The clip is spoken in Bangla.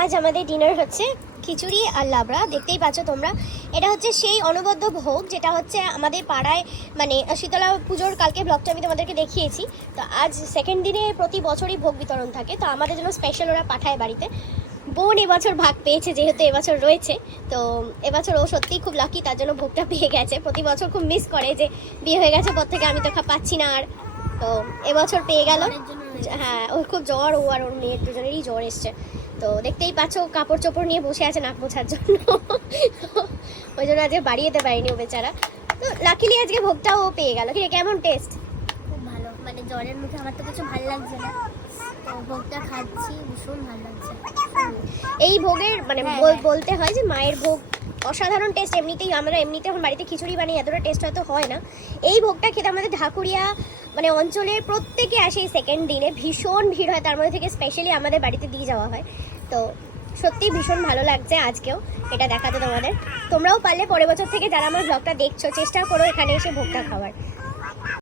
আজ আমাদের ডিনার হচ্ছে খিচুড়ি আর লাবড়া, দেখতেই পাচ্ছ তোমরা। এটা হচ্ছে সেই অনবদ্য ভোগ যেটা হচ্ছে আমাদের পাড়ায়, মানে শীতলা পুজোর কালকে ব্লগটা আমি তোমাদেরকে দেখিয়েছি। তো আজ সেকেন্ড দিনে প্রতি বছরই ভোগ বিতরণ থাকে, তো আমাদের জন্য স্পেশাল ওরা পাঠায় বাড়িতে। বোন এবছর ভাগ পেয়েছে, যেহেতু এবছর রয়েছে, তো এবছর ও সত্যিই খুব লাকি, তার জন্য ভোগটা পেয়ে গেছে। প্রতি বছর খুব মিস করে যে বিয়ে হয়ে গেছে পর থেকে আমি তো পাচ্ছি না আর, তো এবছর পেয়ে গেল। হ্যাঁ, ওর খুব জ্বর, ও আর ওর মেয়ের দুজনেরই জ্বর এসছে। তো দেখতেই পাচ্ছ কাপড় চোপড় নিয়ে বসে আছে নাক মোছার জন্য, ওই জন্য আজকে বাড়ি যেতে পারিনি ও বেচারা। তো লাকিলি আজকে ভোগটাও ও পেয়ে গেল। কিরে, কেমন টেস্ট? খুব ভালো, মানে জ্বরের মুখে আমার তো কিছু ভালো লাগছে না, তো ভোগটা খাচ্ছি, ভীষণ ভালো লাগছে। এই ভোগের মানে বলতে হয় যে মায়ের ভোগ অসাধারণ টেস্ট। এমনিতেই আমরা এমনিতে এখন বাড়িতে খিচুড়ি বানাই, এতটা টেস্ট হয়তো হয় না। এই ভোগটা খেতে আমাদের ঢাকুরিয়া মানে অঞ্চলের প্রত্যেকে আসে এই সেকেন্ড দিনে, ভীষণ ভিড় হয়, তার মধ্যে থেকে স্পেশালি আমাদের বাড়িতে দিয়ে যাওয়া হয়। তো সত্যি ভীষণ ভালো লাগছে আজকেও এটা দেখাতে তোমাদের। তোমরাও পারলে পরের বছর থেকে যারা আমার ব্লগটা দেখছো চেষ্টা করো এখানে এসে ভোগটা খাওয়ার।